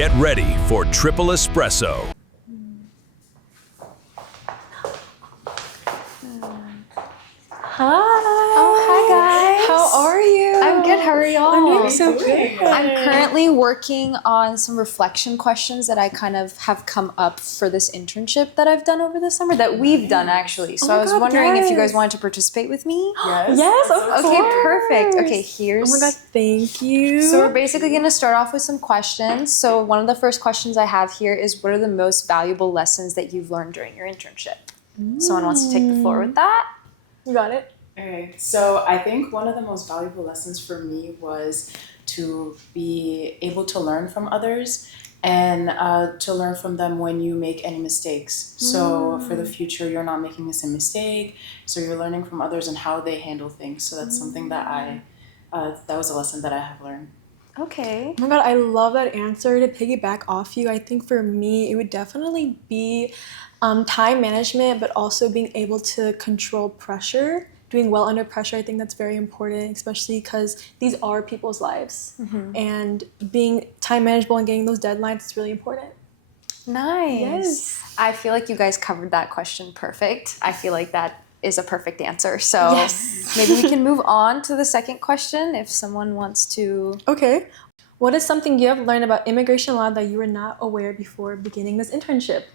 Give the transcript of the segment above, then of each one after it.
Get ready for Triple Espresso. Hi. Oh, hi guys. How are you? I'm good. How are y'all? I'm doing so good. I'm currently working on some reflection questions that I kind of have come up for this internship that I've done over the summer, that we've done actually. So I was wondering if you guys wanted to participate with me. Yes, of course. Okay, perfect. Okay, here's... Oh my god, thank you. So we're basically going to start off with some questions. So one of the first questions I have here is, what are the most valuable lessons that you've learned during your internship? Someone wants to take the floor with that? You got it. Okay, so I think one of the most valuable lessons for me was to be able to learn from others and to learn from them when you make any mistakes. So for the future, you're not making the same mistake. So you're learning from others and how they handle things. So that's something that that was a lesson that I have learned. Okay. Oh my god, I love that answer. To piggyback off you, I think for me, it would definitely be time management, but also being able to control pressure. Doing well under pressure, I think that's very important, especially because these are people's lives. And being time manageable and getting those deadlines is really important. Nice. Yes. I feel like you guys covered that question perfect. I feel like that is a perfect answer. So Yes. maybe we can move on to the second question if someone wants to. Okay. What is something you have learned about immigration law that you were not aware before beginning this internship?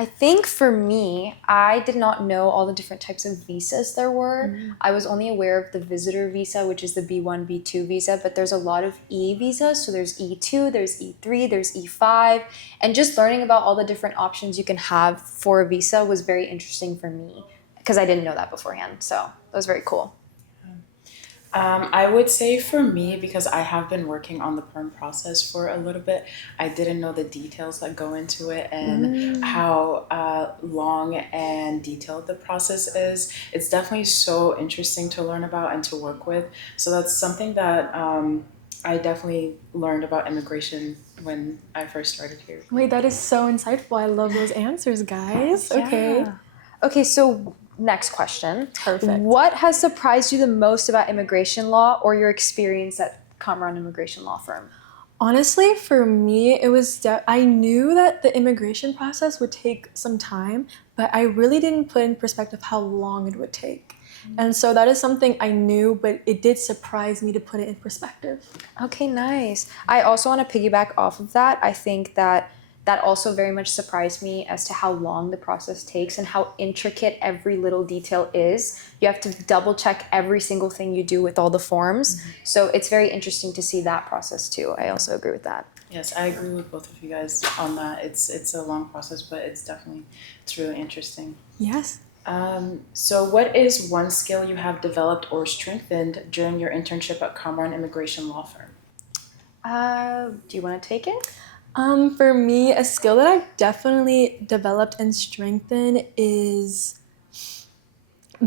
I think for me, I did not know all the different types of visas there were. I was only aware of the visitor visa, which is the B1, B2 visa, but there's a lot of E visas. So there's E2, there's E3, there's E5. And just learning about all the different options you can have for a visa was very interesting for me because I didn't know that beforehand. So that was very cool. I would say for me, because I have been working on the perm process for a little bit, I didn't know the details that go into it and how long and detailed the process is. It's definitely so interesting to learn about and to work with. So that's something that I definitely learned about immigration when I first started here. Wait, that is so insightful. I love those answers, guys. Okay. Okay, so next question. Perfect. What has surprised you the most about immigration law or your experience at Kamran Immigration Law Firm? Honestly, for me, it was I knew that the immigration process would take some time, but I really didn't put in perspective how long it would take. And so that is something I knew, but it did surprise me to put it in perspective. Okay, nice. I also want to piggyback off of that. I think that also very much surprised me as to how long the process takes and how intricate every little detail is. You have to double check every single thing you do with all the forms. So it's very interesting to see that process too. I also agree with that. Yes, I agree with both of you guys on that. It's a long process, but it's really interesting. Yes. So what is one skill you have developed or strengthened during your internship at Kamran Immigration Law Firm? Do you want to take it? For me, a skill that I've definitely developed and strengthened is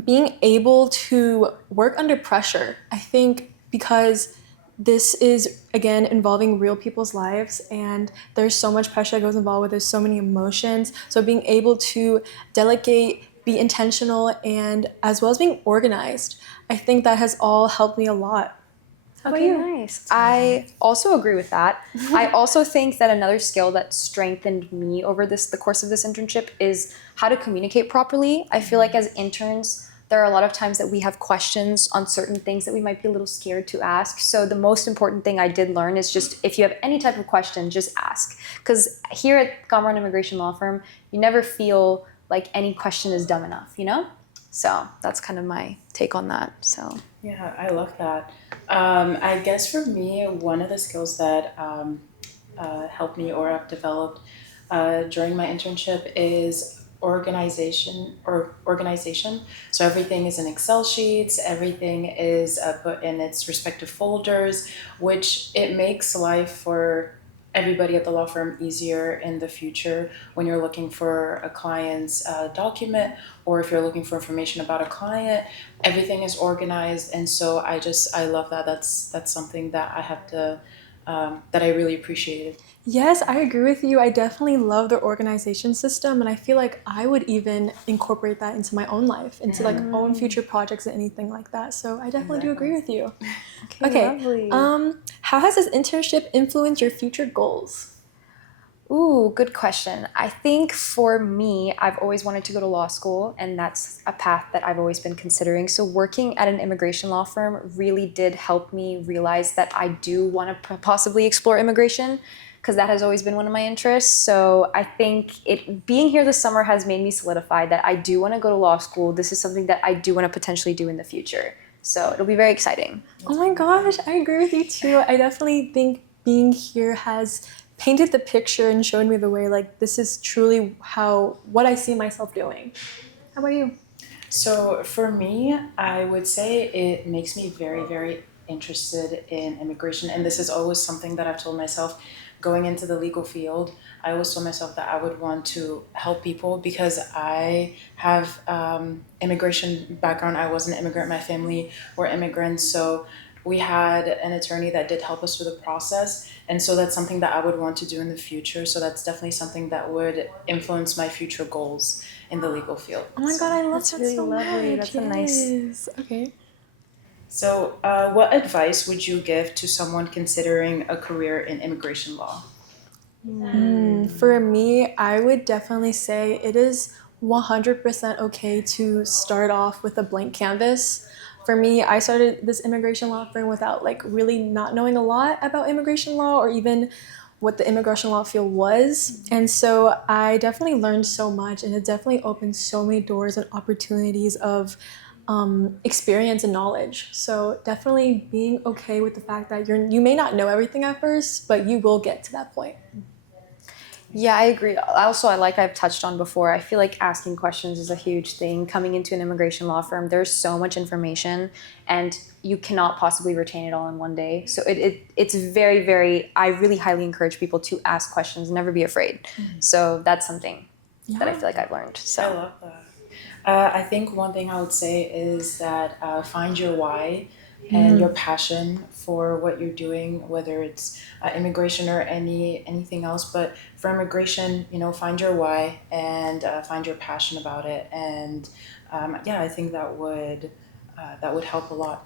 being able to work under pressure. I think because this is, again, involving real people's lives and there's so much pressure that goes involved with it, there's so many emotions. So being able to delegate, be intentional, and as well as being organized, I think that has all helped me a lot. Okay, nice. I also agree with that. I also think that another skill that strengthened me over the course of this internship is how to communicate properly. I feel like as interns, there are a lot of times that we have questions on certain things that we might be a little scared to ask. So the most important thing I did learn is just, if you have any type of question, just ask. Because here at Kamran Immigration Law Firm, you never feel like any question is dumb enough, you know? So that's kind of my take on that. So yeah, I love that. I guess for me, one of the skills that helped me or I've developed during my internship is organization. So everything is in Excel sheets, everything is put in its respective folders, which it makes life for everybody at the law firm easier in the future when you're looking for a client's document, or if you're looking for information about a client, everything is organized. And so I love that. That's something that I have to that I really appreciated. Yes, I agree with you. I definitely love the organization system, and I feel like I would even incorporate that into my own life, into like own future projects and anything like that. So I definitely do agree with you. Okay, lovely. How has this internship influenced your future goals? Ooh, good question. I think for me, I've always wanted to go to law school, and that's a path that I've always been considering. So working at an immigration law firm really did help me realize that I do want to possibly explore immigration, because that has always been one of my interests. So I think being here this summer has made me solidify that I do want to go to law school. This is something that I do want to potentially do in the future. So it'll be very exciting. Oh my gosh, I agree with you too. I definitely think being here has painted the picture and shown me the way, like, this is truly what I see myself doing. How about you? So for me, I would say it makes me very, very interested in immigration. And this is always something that I've told myself going into the legal field. I always told myself that I would want to help people because I have immigration background. I was an immigrant. My family were immigrants. So we had an attorney that did help us through the process. And so that's something that I would want to do in the future. So that's definitely something that would influence my future goals in the legal field. Oh my God, I love That's that really so lovely. much. That's a nice- Yes. Okay. So what advice would you give to someone considering a career in immigration law? For me, I would definitely say it is 100% okay to start off with a blank canvas. For me, I started this immigration law firm without like really not knowing a lot about immigration law or even what the immigration law field was. And so I definitely learned so much, and it definitely opened so many doors and opportunities of experience and knowledge. So definitely being okay with the fact that you may not know everything at first, but you will get to that point. Yeah, I agree. Also, like I've touched on before, I feel like asking questions is a huge thing. Coming into an immigration law firm, there's so much information, and you cannot possibly retain it all in one day. So it's very, very, I really highly encourage people to ask questions, never be afraid. So that's something that I feel like I've learned. I So love that. I think one thing I would say is that find your why and your passion for what you're doing, whether it's immigration or anything else. But for immigration, find your why and find your passion about it. And I think that would help a lot.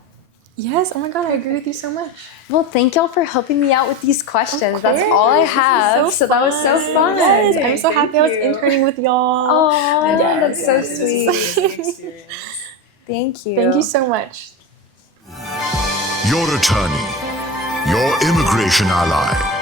Yes, oh my God, I agree with you so much. well, thank y'all for helping me out with these questions. That's all I This was have. So that was so fun. Yes, I'm so Thank happy I was you. interning with y'all. Oh, that's so This was an sweet. amazing experience. Thank you. Thank you so much. Your attorney, your immigration ally.